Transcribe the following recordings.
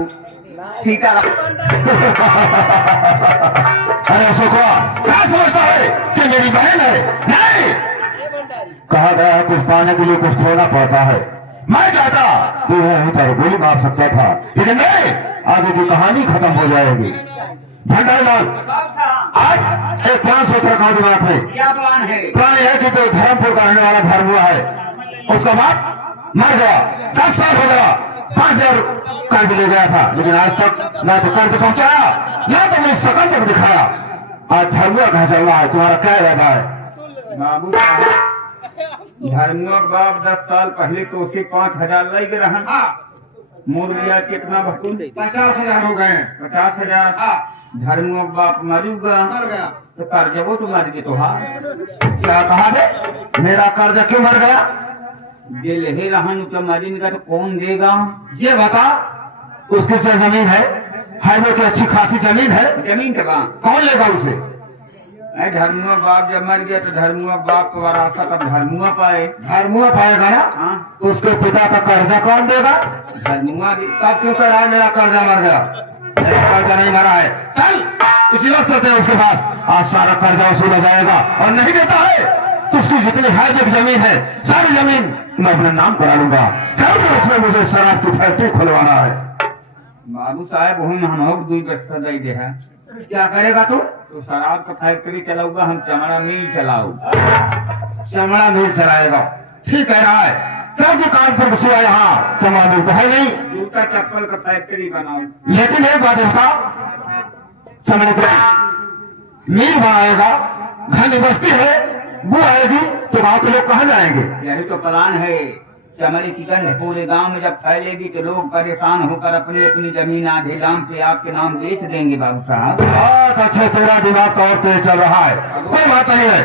सीता अरे अशोक क्या समझता है कि मेरी बहन है? नहीं, कहा गया है कुछ पाने के लिए कुछ खोना पड़ता है। मैं चाहता तू यहीं पर गोली मार सकता था, लेकिन नहीं, आगे की कहानी खत्म हो जाएगी। भंडारीलाल, आज एक प्लान सोच रखा हूं दिमाग में। क्या प्लान है? प्लान यह कि तो धर्मपुर का रहने वाला धर्म हुआ है, उसका बाप मर गया, 10 साल हो गया, 5,000 कर्ज ले गया था, लेकिन आज तक ना तो कर्ज पहुंचाया ना तो मेरी शकल तक दिखाया। आज धर्मुआ कहा चल रहा है, तुम्हारा क्या इरादा है? बाबू धर्मुआ बाप 10 साल पहले तो उसे 5,000 लग रहा। मोर ब्याज कितना बकूल? 50,000 हो गए। 50,000। धर्मुआ बाप मरूगा तो कर्ज वो तो मर गए तो क्या कहा बे? मेरा कर्ज क्यों मर गया? जे ले रहा तो मरेगा तो कौन देगा? ये बता, उसकी से जमीन है, हाईवे की अच्छी खासी जमीन है, जमीन का कौन लेगा उसे? धर्मुआ बाप जब मर गया तो धर्मुआ बाप को वरासत अब धर्मुआ पाए। धर्मुआ पाएगा ना? हाँ। उसके पिता का कर्जा कौन देगा? धर्मुआ तब क्यों कह रहा है मेरा कर्जा मर गया? मेरा कर्जा नहीं मरा है। चल इसी वक्त चलते हैं उसके पास, आज सारा कर्जा वसूला जाएगा, और नहीं देता है तो उसकी जितनी हाईवे जमीन है सारी जमीन मैं अपने नाम करा लूंगा। कल उसमें मुझे शराब की फैक्ट्री खुलवाना है। बाबू साहब हम 2 पैसा दे दे है। क्या करेगा तू? तो शराब का फैक्ट्री चलाऊंगा, हम चमड़ा मिल चलाऊ। चमड़ा मिल चलाएगा? ठीक कह रहा है, क्या दुकान पर घुसा यहाँ चमड़ा मिल तो है नहीं, जूता चप्पल का फैक्ट्री बनाऊ। लेकिन एक बात बता, चमड़े का मिल बनाएगा, घनी बस्ती है, वो आएगी तो गाँव के लोग कहाँ जाएंगे? यही तो प्लान है। चमड़े की गंध पूरे गांव में जब फैलेगी तो लोग परेशान होकर अपनी अपनी जमीन आधे दाम पे आपके नाम बेच देंगे। बाबू साहब बहुत अच्छे, तेरा दिमाग तो और तेज चल रहा है, कोई बात नहीं है।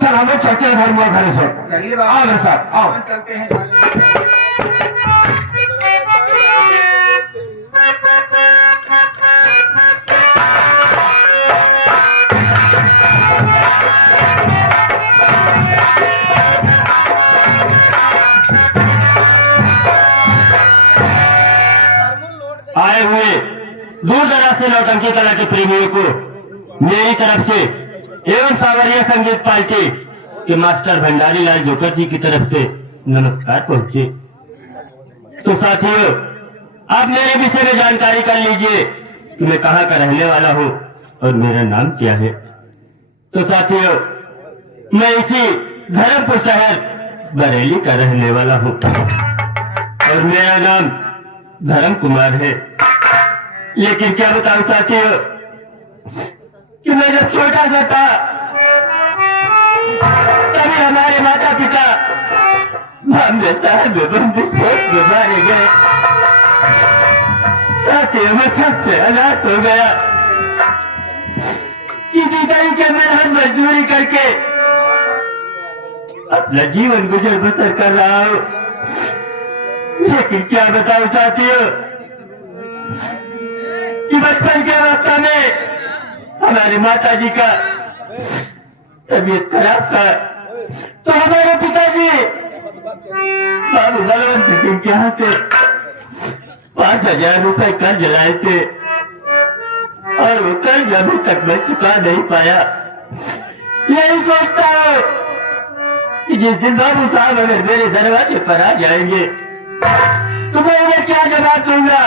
चल हम लोग चलते हैं धर्मुआ घर से। चलिए आओ मेरे साथ, आओ। चलते हैं। आए हुए दूर दराज से नौटंकी कला के प्रेमियों को मेरी तरफ से एवं सावरिया संगीत पार्टी के मास्टर भंडारीलाल जोकर जी की तरफ से नमस्कार पहुंचे। तो साथियों, आप मेरे विषय में जानकारी कर लीजिए कि मैं कहाँ का रहने वाला हूँ और मेरा नाम क्या है। तो साथियों, मैं इसी धर्मपुर शहर बरेली का रहने वाला हूँ और मेरा नाम धर्म कुमार है। लेकिन क्या बताऊं साथियों कि मैं जब छोटा सा था तभी हमारे माता पिता बॉम्बे साहब विस्फोट में मारे गए। साथियों, मैं सबसे अनाथ हो गया। किसी कहीं के मेहनत मजदूरी करके अपना जीवन गुजर बसर कर रहा हूँ। लेकिन क्या बताऊं साथियों कि बचपन के अवस्था में हमारे माता जी का तबीयत खराब था, तो हमारे पिताजी बाबू बलवंत सिंह के यहाँ से 5,000 रुपए कर्ज लाए थे और वो कर्ज अभी तक मैं चुका नहीं पाया। यही सोचता हूँ कि जिस दिन बाबू साहब अगर मेरे दरवाजे पर आ जाएंगे तो मैं उन्हें क्या जवाब दूंगा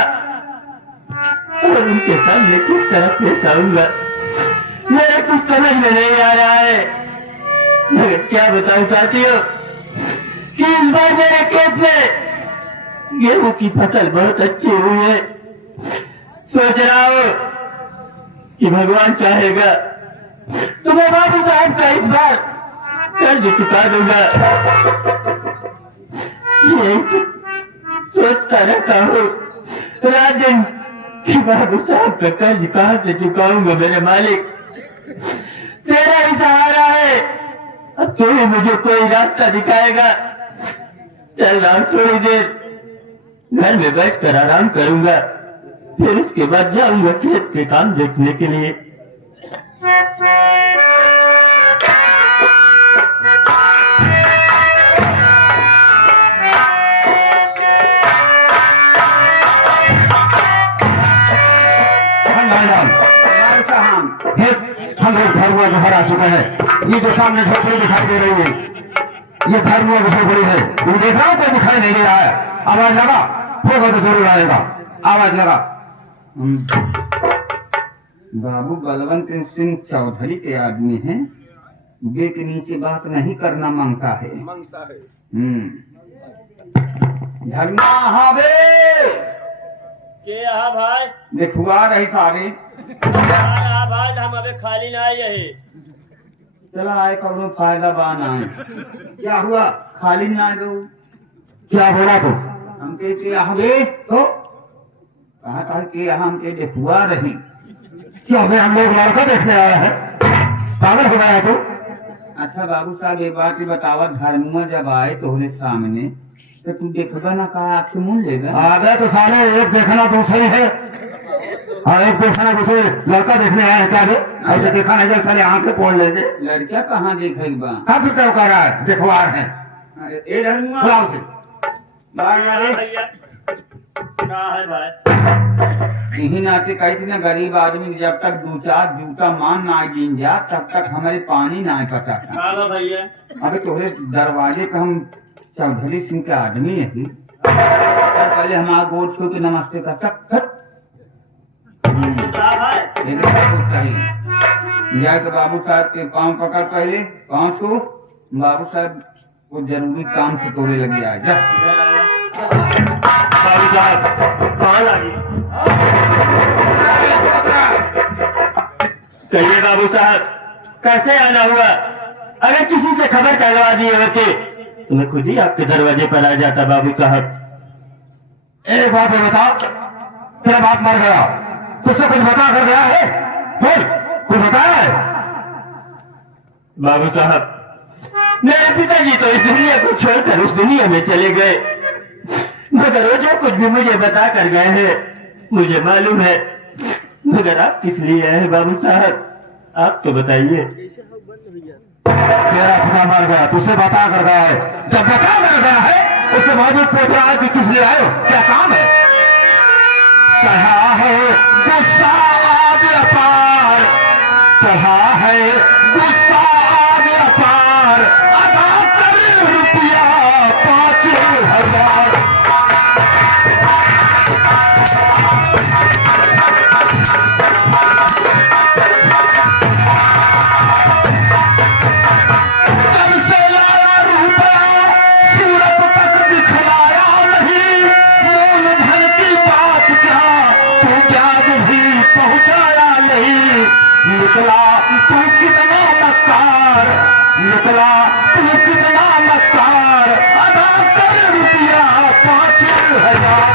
और उनके सामने किस तरह पेश आऊंगा, मेरे कुछ समझ में नहीं आ रहा है। मगर क्या बताऊं साथियों कि इस बार मेरे खेत में गेहूं की फसल बहुत अच्छी हुई है। सोच रहा हूं कि भगवान चाहेगा तो मैं बाबू साहब का इस बार कर्ज चुका दूंगा। यही सोचता रहता हूँ रात दिन कि बाबू साहब का कर्ज कहाँ से चुकाऊंगा। मेरे मालिक, तेरा ही सहारा है, अब तू ही मुझे कोई रास्ता दिखाएगा। चल रहा हूँ, थोड़ी देर घर में बैठकर आराम करूंगा, फिर उसके बाद जाऊंगा खेत के काम देखने के लिए। तुम्हारा नाम? हमारे साहब हे, हम लोग घर हुआ घर आ चुके हैं। ये जो सामने झोपड़ी दिखाई दे रही है, ये घर हुआ झोपड़ी है। वो देख रहा हूँ कोई दिखाई नहीं दे रहा है। आवाज लगा होगा तो जरूर आएगा। आवाज लगा। बाबू बलवंत सिंह चौधरी के आदमी हैं। वे के नीचे बात नहीं करना मांगता है। धर्मा हावे के यहाँ भाई देखुआ रही सारे यार भाई हम अबे खाली ना आए है। चला आए कौनो फायदा बा ना क्या हुआ? खाली ना दो। क्या बोला तू? हम के हवे तो कहा कि हम के देखुआ रही। क्या हमें हम लोग लड़का देखने आया है? पागल हो गया है तू? अच्छा बाबू साहब एक बात ही बतावा, धर्मुआ जब आए तोहरे सामने तो तू देखबा ना कहा आपके मुंह लेगा। आगे तो साले एक देखना दूसरी है और एक देखना दूसरे लड़का देखने आए हैं। क्या रे ऐसे देखा नजर साले आंखें पोड़ लेंगे। लड़का कहाँ देखे बा? कब क्या कर रहा है? देखवार है। ए धर्मुआ बुलाओ से। भैया क्या है भाई? यही नाते कही थी ना, गरीब आदमी जब तक दो चार जूता मान ना गिन जा तब तक हमारे पानी ना पता था। चलो भैया अबे तोहरे दरवाजे पे हम चौधरी सिंह के आदमी है। पहले हमारा गोद छू के नमस्ते का तक क्या भाई? सही जाके बाबू साहब के पाँव पकड़, पहले पाँव छू। बाबू साहब वो जरूरी काम से तोड़े लगे आए। जा कहिए बाबू साहब कैसे आना हुआ? अगर किसी से खबर करवा दिए होते तो मैं खुद ही आपके दरवाजे पर आ जाता। बाबू साहब एक बात है बता, तेरा बाप मर गया, तुझसे कुछ बता कर गया है? बोल, कुछ बताया है? बाबू साहब मेरे पिताजी तो इस दुनिया को छोड़कर उस दुनिया में चले गए, मगर वो जो कुछ भी मुझे बता कर गए हैं मुझे मालूम है। मगर आप किस लिए आए हैं बाबू साहब? आप तो बताइए। तेरा पिता मर गया, तुझसे बता कर गया है। जब बता कर गया है उसके बाद पूछ रहा है कि किस लिए आए हो, क्या काम है? चढ़ा है गुस्सा आग अपार, चढ़ा है गुस्सा आग अपार, अदा कर रुपया 5,000। निकला तू कितना मक्कार, निकला तू कितना मक्कार, अदा कर रुपया 5,000।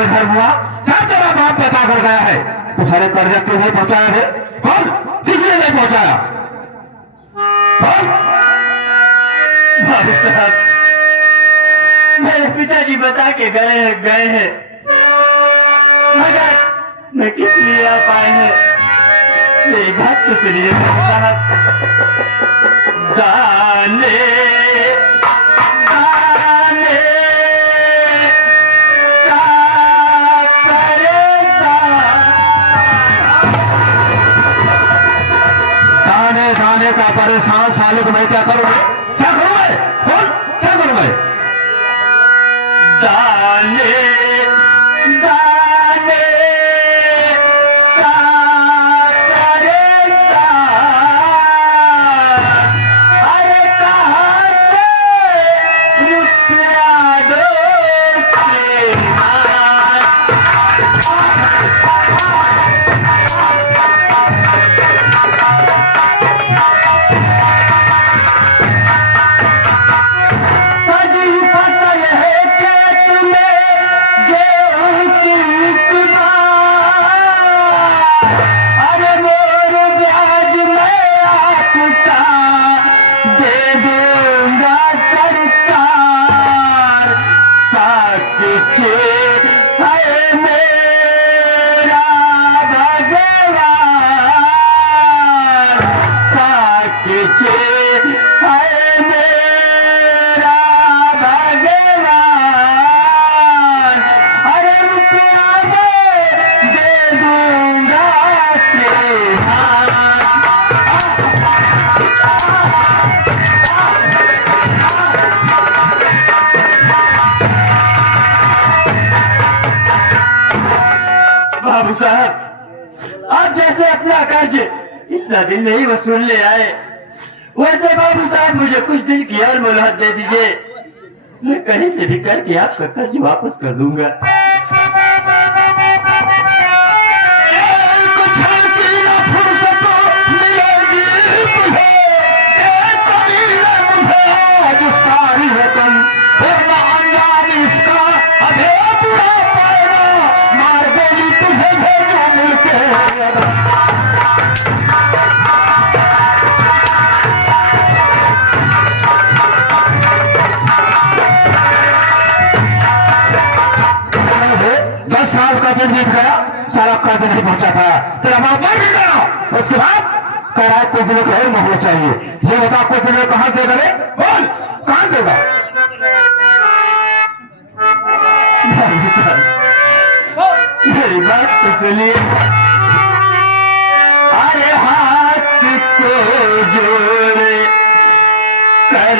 घर हुआ क्या तेरा बाप बता कर गया है? तो सारे कर्ज क्यों नहीं पहुंचाया है? कौन? किसने नहीं पहुंचाया? कौन? बाबू साहब मेरे पिताजी बता के गए हैं, मगर मैं किस लिए आ पाए हैं मेरी बात तो सुनिए बाबू साहब। गाने गाने गाने गाने का परेशान साले को मैं क्या करूँ? क्या करूँ मैं? बोल, क्या करूँ मैं? गाने गाने का करेगा, अरे कहाँ से रुपया दो सजी फसल है खेत में साहब, आप जैसे अपना कर्ज इतना दिन नहीं वसूल ले आए, वैसे बाबू साहब मुझे कुछ दिन की और मोहलत दे दीजिए, मैं कहीं से भी करके आपका कर्ज वापस कर दूंगा। सारी रकम अंजाम इसका अभी पूरा पाएगा, मार गोली तुझे भेजो मिलके। का दिन बीत गया, सारा कर्ज नहीं पहुंचा पाया, तेरा बाप मर भी गया। उसके बाद कह रहा है कुछ दिनों को और मोहलत चाहिए। ये बता कुछ दिनों कहां देगा रे? बोल कहां देगा? मेरी बात तो सुनिए। अरे हाथ को जोड़े कर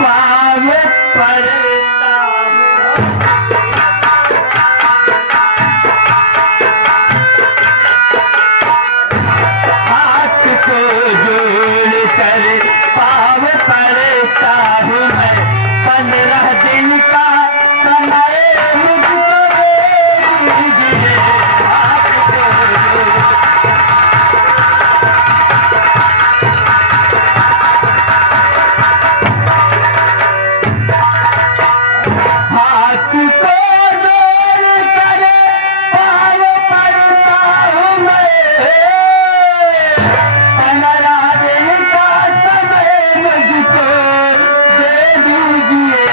पाव पड़ता हूँ मैं, 15 दिन का समय मुझको दे दीजिए। हाथ को जोड़ कर पाव पड़ता हूँ मैं, 15 दिन का समय मुझको दे दीजिए।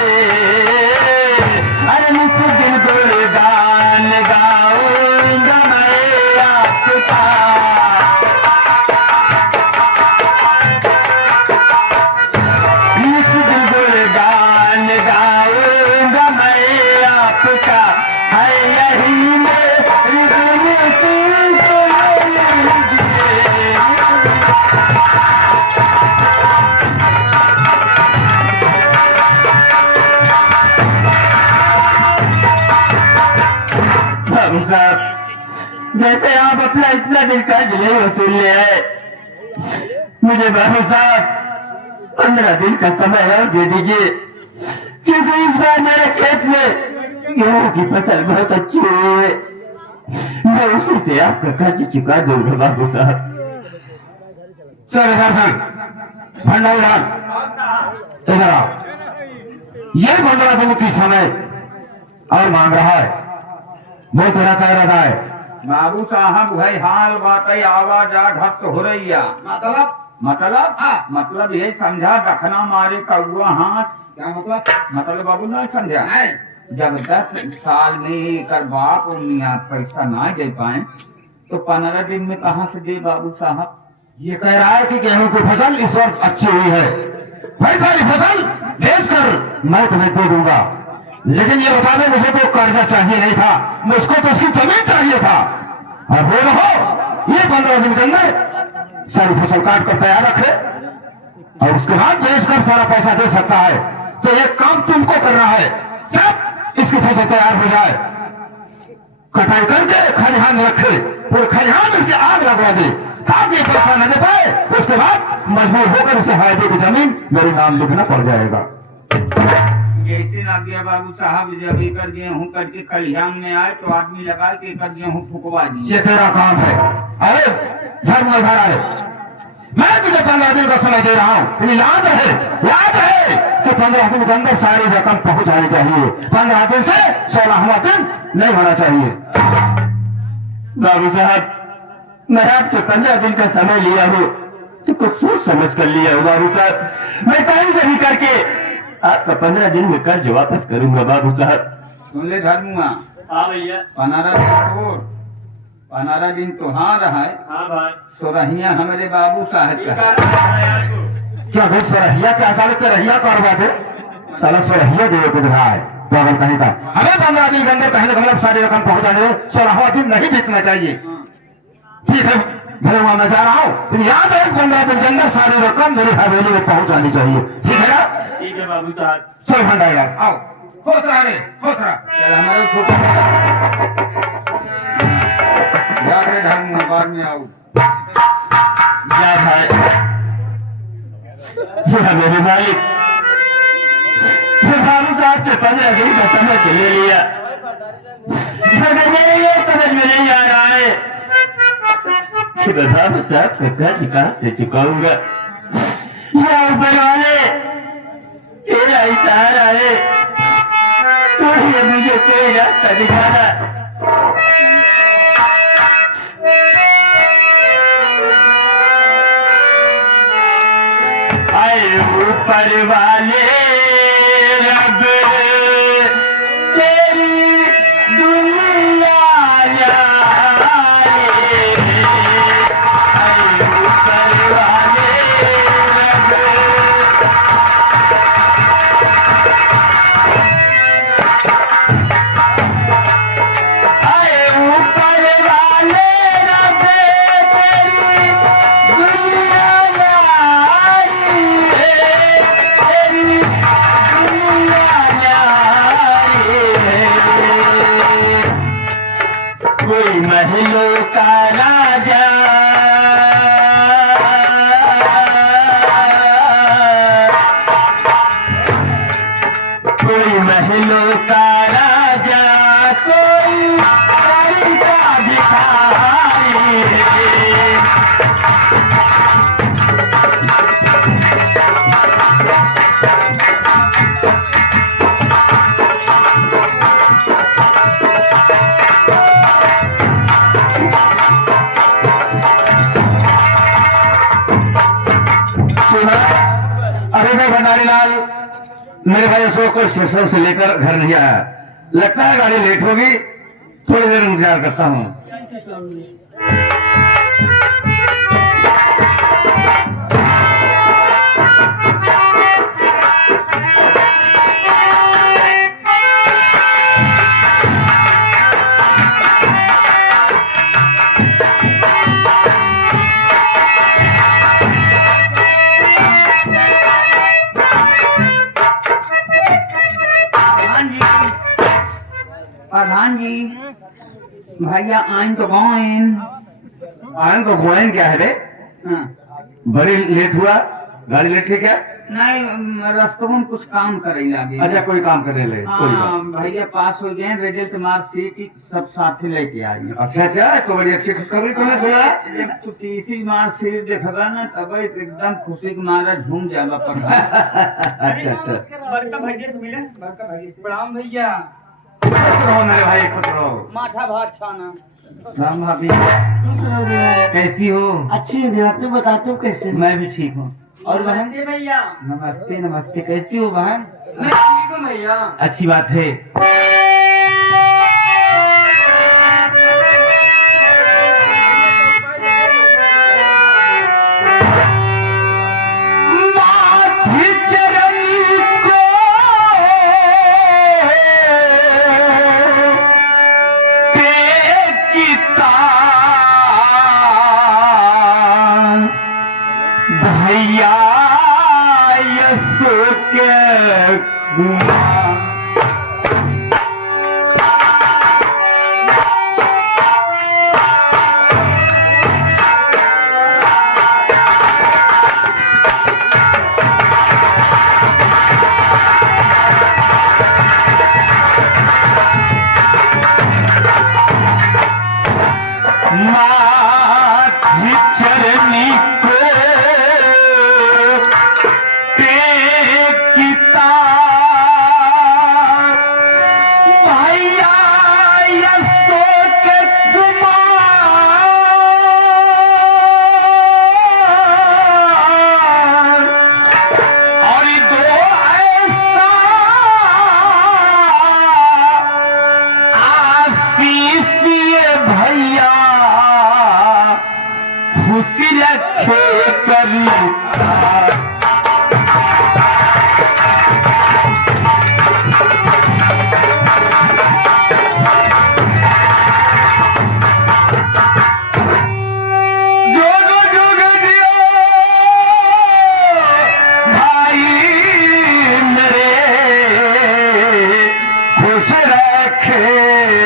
अरे नित दिन गुणगान गाऊंगा मैं आपका, नित दिन गुणगान गाऊंगा मैं आपका, है यही मेरी ज़िंदगी लीजिए। बाबू साहब, जैसे आप अपना इतना दिन कर्ज नहीं वसूल ले आए, मुझे बाबू साहब 15 दिन का समय और दे दीजिए, क्योंकि इस बार मेरे खेत में गेहूं की फसल बहुत अच्छी हुई है। मैं उसी से आपका कर्ज चुका दूंगा बाबू साहब। चल दर्शन भंडार इधर आओ। ये 15 दिन की समय और मांग रहा है, वो तेरा कह रहा है। बाबू साहब भाई हाल बात आवाज ढक हो रही है। मतलब ये समझा रखना मारे कौआ हाथ। क्या मतलब बाबू नहीं समझा? जब 10 साल में कर बाप और मियाँ पैसा ना दे पाए तो 15 दिन में कहाँ से दे बाबू साहब? ये कह रहा है कि गेहूं की फसल इस वर्ष अच्छी हुई है, भाई सारी फसल बेचकर मैं तुम्हें दे दूंगा, लेकिन ये बता दे मुझे तो कर्जा चाहिए नहीं था, मुझको तो उसकी जमीन चाहिए था। और वो रहो ये 15 दिन के अंदर सारी फसल काट कर तैयार रखे और उसके बाद बेचकर सारा पैसा दे सकता है। तो ये काम तुमको करना है, जब इसकी फसल तैयार हो जाए कटाई करके खलिहान में रखे, फिर खलिहान में इसकी आग लगवा दे ताकि पैसा न दे पाए। उसके बाद मजबूर होकर इसे हाईवे की जमीन मेरे नाम लिखना पड़ जाएगा। जैसे ना गया बाबू साहब, जब एकर गेहूं करके खलिहान में आए तो आदमी लगा के एकर गेहूं फुकवा दिए। ये तेरा काम है। अरे धर्म घर आए, मैं तुझे 15 दिन का समय दे रहा हूँ, तुझे याद है कि 15 दिन के अंदर सारी रकम पहुंच जानी चाहिए। 15 दिन से 16वां दिन नहीं होना चाहिए। बाबू साहब, मैं आपसे 15 दिन का समय लिया हूँ तो कुछ सोच समझ कर लिया हूँ बाबू साहब। मैं कहीं से भी करके आपका 15 दिन में कर्ज वापस करूंगा बाबू साहब। सुन ले धर्मुआ। हाँ भैया। 15 दिन तो हाँ रहा है। हाँ भाई। सोरहिया हमारे बाबू साहब का क्या भाई सोरहिया क्या साले सोरहिया करवा दे, साला सोरहिया दे के दिखा है पागल कहीं का। हमें 15 दिन के अंदर कहीं ना कहीं सारी रकम पहुंच जाने, 16वां दिन नहीं बीतना चाहिए। ठीक है मेरे वहां मैं जा रहा हूँ, तुम याद है 15 दिन के अंदर सारी रकम मेरी हवेली में पहुंच जानी चाहिए। ठीक है ना? ठीक है बाबू साहब। चल भंडार आओ, खुश रहा रे खुश रहा। चल हमारे छोटा जाके ढंग बाद में आऊ। क्या भाई मेरे भाई बाबू साहब से 15 दिन का समझ ले लिया, मेरे ये समझ में नहीं आ रहा है कि बाबू साहब का कर्ज कहां से चुकाऊंगा। या ऊपर वाले तेरा इशारा है, तो ये मुझे कोई रास्ता दिखाना। आए ऊपर वाले रब तेरी दुनिया आए ऊपर वाले रब आए ऊपर वाले रब तेरी दुनिया कोई महलों का राजा कोई महलों का राजा कोई सारी का भिखारी अरे भाई भंडारी लाल, मेरे भाई अशोक को स्टेशन से लेकर घर नहीं आया, लगता है गाड़ी लेट होगी, थोड़ी देर इंतजार करता हूँ। प्रधान जी भैया आइन तो गोइन। आयन को गोयन क्या है रे? हाँ। बड़ी लेट हुआ, गाड़ी लेट है क्या? नहीं रास्तों में कुछ काम करे लागे। अच्छा कोई काम करने ले, कोई हाँ बात। भैया पास हो गए, रिजल्ट मार्कशीट सब साथ ही लेके आई। अच्छा अच्छा, तो बड़ी अच्छी खुशखबरी तुमने सुना। जब छुट्टी मार्कशीट देखा ना तब एकदम खुशी के मारा झूम जाएगा प्रधान। अच्छा अच्छा, बड़का भैया से मिले, बड़का भैया से प्रणाम भैया। खुश रहो मेरे भाई, खुश रहो। माथा भात छाना। राम भाभी कैसी हो? अच्छी है, तू बताते हो कैसे? मैं भी ठीक हूँ। और बहन? नमस्ते भैया। नमस्ते नमस्ते, कैसी हो बहन? मैं ठीक हूँ भैया। अच्छी बात है। भैया यसो के गुआ माथी चरनी को खुशी रखे करी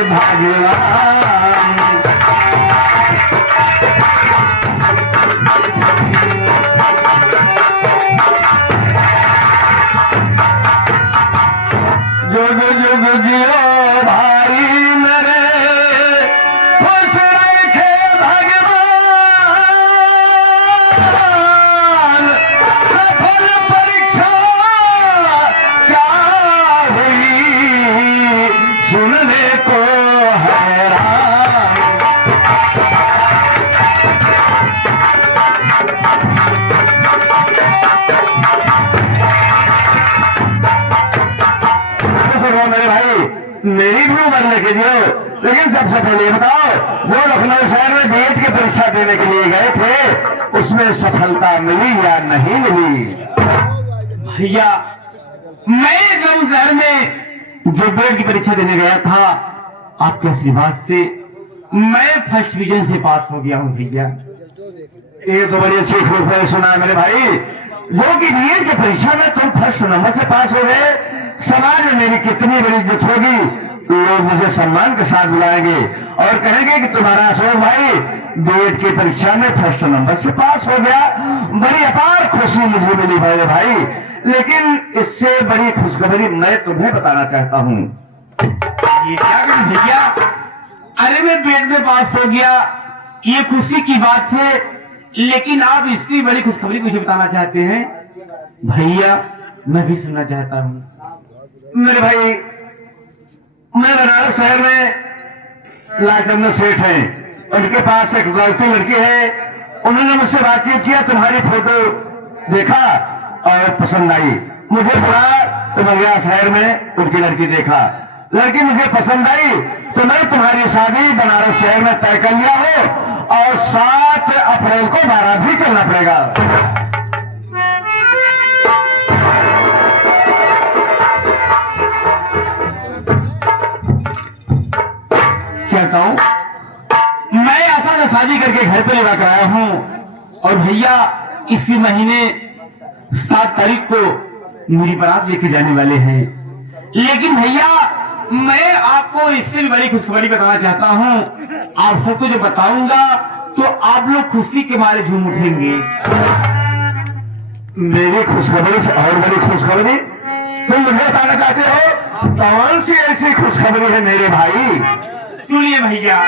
भगवान मत लेके दियो, लेकिन सबसे पहले बताओ, वो लखनऊ शहर में बीएड की परीक्षा देने के लिए गए थे, उसमें सफलता मिली या नहीं मिली? भैया मैं लखनऊ शहर में जो बोर्ड की परीक्षा देने गया था, आपके आशीर्वाद से मैं फर्स्ट डिवीजन से पास हो गया हूँ भैया। ये तो बड़ी अच्छी खबर सुना है मेरे भाई, जो कि बीएड की परीक्षा में तुम फर्स्ट नंबर से पास हो गए। समाज में मेरी कितनी बड़ी इज्जत होगी, लोग मुझे सम्मान के साथ बुलाएंगे और कहेंगे कि तुम्हारा अशोक भाई बीएड की परीक्षा में फर्स्ट नंबर से पास हो गया। बड़ी अपार खुशी मुझे मिली मेरे भाई, लेकिन इससे बड़ी खुशखबरी मैं तुम्हें बताना चाहता हूँ। ये क्या करूं भैया? अरे मैं बीएड में पास हो गया, ये खुशी की बात है, लेकिन आप इसकी बड़ी खुशखबरी मुझे बताना चाहते हैं। भैया मैं भी सुनना चाहता हूँ। मेरे भाई, मैं बनारस शहर में लालचंद्र सेठ हैं, उनके पास एक लड़की है, उन्होंने मुझसे बातचीत किया, तुम्हारी फोटो देखा और पसंद आई, मुझे बुला तुम्हारे शहर में उनकी लड़की देखा, लड़की मुझे पसंद आई तो मैं तुम्हारी शादी बनारस शहर में तय कर लिया हो और 7 अप्रैल को बारात भी चलना पड़ेगा। क्या कहूं, मैं ऐसा शादी करके घर पे लेकर आया हूं और भैया इसी महीने 7 तारीख को मेरी बारात लेके जाने वाले हैं। लेकिन भैया मैं आपको इससे भी बड़ी खुशखबरी बताना चाहता हूं। आप सबको जो बताऊंगा तो आप लोग खुशी के मारे झूम उठेंगे। मेरी खुशखबरी से और बड़ी खुशखबरी तुम मुझे बताना चाहते हो? कौन सी ऐसी खुशखबरी है मेरे भाई? सुनिए भैया,